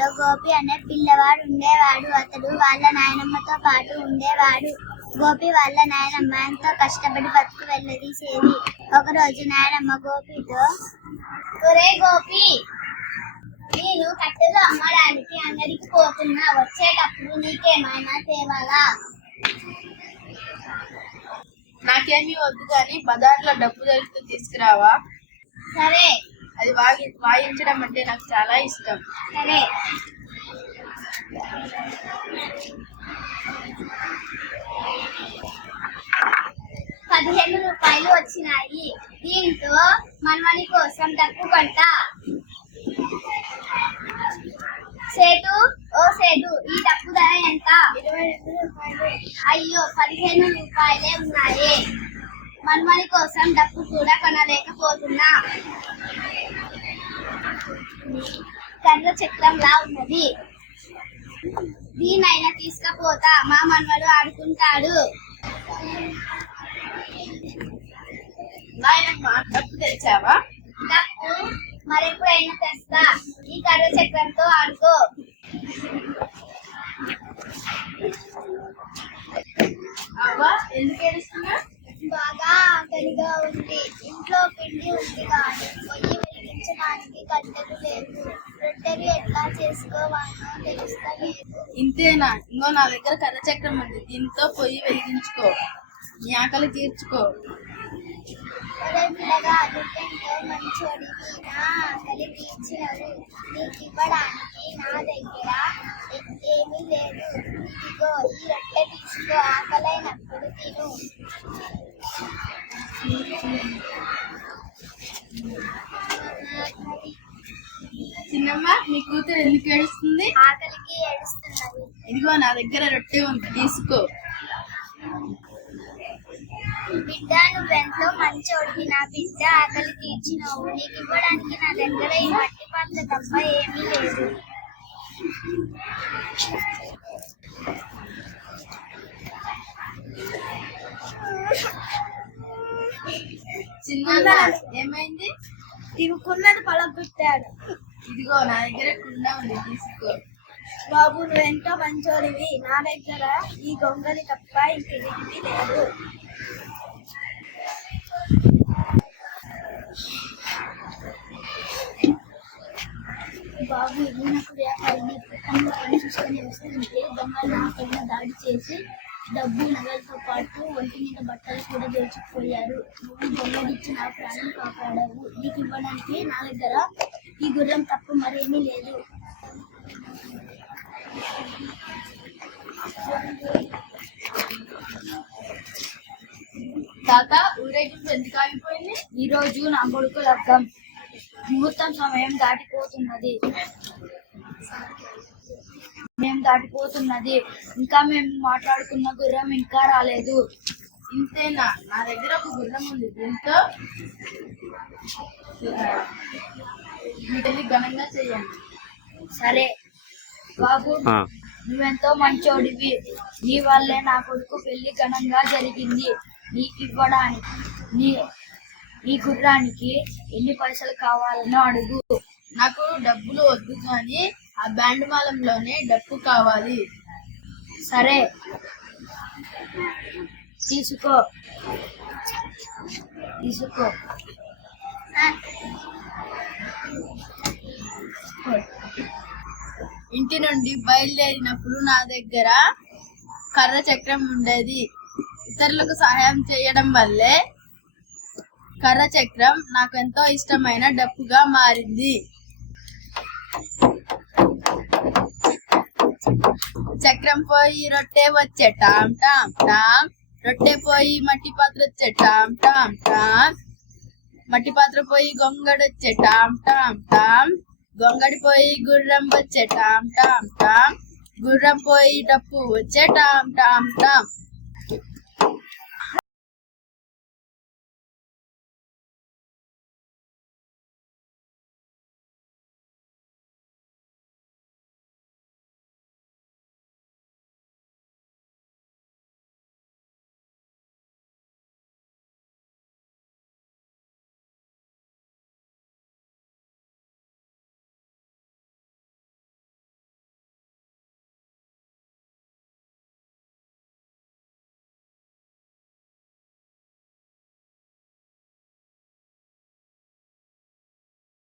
ఊరిలో గోపి అనే పిల్లవాడు ఉండేవాడు. అతడు వాళ్ళ నాయనమ్మతో పాటు ఉండేవాడు. గోపి వాళ్ళ నాయనమ్మ ఎంతో కష్టపడి బతుకు వెళ్ళదీసేది. ఒకరోజు నాయనమ్మ గోపితో, ఒరే గోపి, నేను కట్టెలు అమ్మడానికి అంగడికి పోతున్నా, వచ్చేటప్పుడు నీకేమైనా తేవాలా? నాకేమీ వద్దు కానీ బజార్లో డబ్బు దొరికితే తీసుకురావా? సరే. అది వాయించడం అంటే నాకు చాలా ఇష్టం. సరే. ₹15 వచ్చినాయి. దీంతో మనమని కోసం డబ్బు కొంటా. సేటు, ఓ సేటు, ఈ డబ్బు ధర ఎంత? ₹22. అయ్యో, ₹15 ఉన్నాయి. మనమని కోసం డబ్బు కూడా కొనలేకపోతున్నా. కర్ర చక్రంలా ఉన్నది, దీనైనా తీసుకపోతా, మా మనవడు ఆడుకుంటాడు. నాయనమ్మ, డబ్బు తెచ్చావా? డబ్బు మరెప్పుడైనా తెస్తా, ఈ కర్ర చక్రంతో ఆడుకో. అవ్వా, ఎందుకు ఏడుస్తున్నా? బాగా ఆకలిగా ఉంది. ఇంట్లో పిండి ఉంది కానీ పొయ్యి వెలిగించడానికి కట్టెలు లేదు. రొట్టెలు ఎట్లా చేసుకోవాలో తెలుస్తలేదు. ఇంతేనా? ఇంకో నా దగ్గర కర్ర చక్రం ఉంది, దీంతో పొయ్యి వెలిగించుకో, నీ ఆకలి తీర్చుకో. ఒరే పిల్లగా, నువ్వెంతో మంచోడివి, నా ఆకలి తీర్చినవు. నీకు ఇవ్వడానికి నా దగ్గర ఏమీ లేదు. ఇదిగో ఈ రొట్టె తీసుకో, ఆకలైనప్పుడు తిను. చిన్నమ్మ, నీ కూతురు ఎందుకు ఏడుస్తుంది? ఆకలికి ఏడుస్తున్నది. ఇదిగో నా దగ్గర రొట్టె ఉంది, తీసుకో. బిడ్డ, నువ్వెంతో మంచోడివి, నా బిడ్డ ఆకలి తీర్చినవు. నీకు ఇవ్వడానికి నా దగ్గర ఈ మట్టి పాత్ర తప్ప ఏమీ లేదు. చిన్నమ్మ, ఏమైంది? తిరుకున్నది పలగొట్టాడు. ఇదిగో నా దగ్గర కుండ ఉంది, తీసుకో. బాబు, నువ్వెంతో మంచోడివి, నా దగ్గర ఈ గొంగలి తప్ప ఇంకేమీ లేదు. బాబు, ఇది నాకు వ్యాపారిని పని చూసుకొని వస్తుంటే దొంగలు నా పైన దాడి చేసి డబ్బు నగలతో పాటు ఒంటి మీద బట్టలు కూడా దోచుకుపోయారు. నువ్వు దొంగలిచ్చి నా ప్రాణం కాపాడావు. నీకు ఇవ్వడానికి నా దగ్గర ఈ గుర్రం తప్ప మరేమీ లేదు. తాత, ఊరేగింపు ఎందుకు ఆగిపోయింది? ఈరోజు నా కొడుకు లగ్గం. ముహూర్తం సమయం దాటిపోతున్నది. ఇంకా మేము మాట్లాడుకున్న గుర్రం ఇంకా రాలేదు. ఇంతేనా? నా దగ్గర ఒక గుర్రం ఉంది, దీంతో మీ పెళ్లి ఘనంగా చేయండి. సరే బాబు, నువ్వెంతో మంచోడివి, నీ వల్లే నా కొడుకు పెళ్లి ఘనంగా జరిగింది. నీకు ఇవ్వడానికి నీ గుర్రానికి ఎన్ని పైసలు కావాలనో అడుగు. నాకు డబ్బులు వద్దు కానీ ఆ బ్యాండ్ మాలంలోనే డప్పు కావాలి. సరే, తీసుకో. ఇంటి నుండి బయలుదేరినప్పుడు నా దగ్గర కర్ర చక్రం ఉండేది. ఇతరులకు సహాయం చేయడం వల్లే కర్ర చక్రం నాకు ఎంతో ఇష్టమైన డప్పుగా మారింది. చక్రం పోయి రొట్టె వచ్చే టామ్ టామ్ టామ్, రొట్టె పోయి మట్టి పాత్ర వచ్చే టామ్ టామ్ టామ్, మట్టి పాత్ర పోయి గొంగడి వచ్చే టామ్ టామ్ టామ్, గొంగడి పోయి గుర్రం వచ్చే టామ్ టామ్ టామ్, గుర్రం పోయి డప్పు వచ్చే టామ్ టామ్ టామ్.